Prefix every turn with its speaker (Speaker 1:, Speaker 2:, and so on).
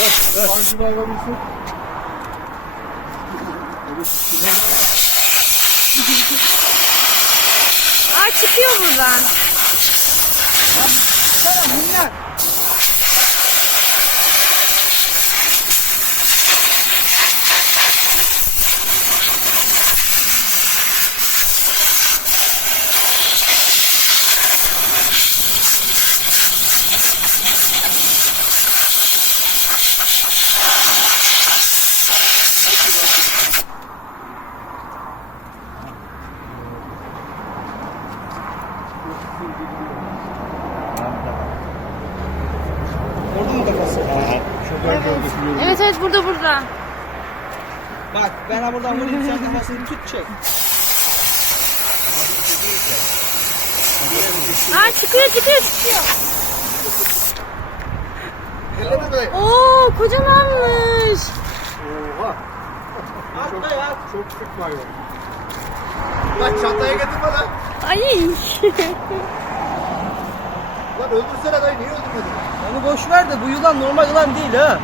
Speaker 1: Bağlamışsın.
Speaker 2: Aa çıkıyor buradan.
Speaker 1: Minnak. Orada mı kafası?
Speaker 2: Evet. Evet evet burada burada.
Speaker 1: Bak ben ha buradan vurayım sen kafasını tut çek.
Speaker 2: Aa çıkıyor çıkıyor çıkıyor. Oo kocamanmış.
Speaker 3: Oha.
Speaker 1: Atla ya.
Speaker 3: Çok sık var ya. Bak çantaya getirme lan.
Speaker 2: Ay.
Speaker 3: Lan öldürsene dayı niye öldürmedin?
Speaker 1: Onu boş ver de bu yılan normal yılan değil ha.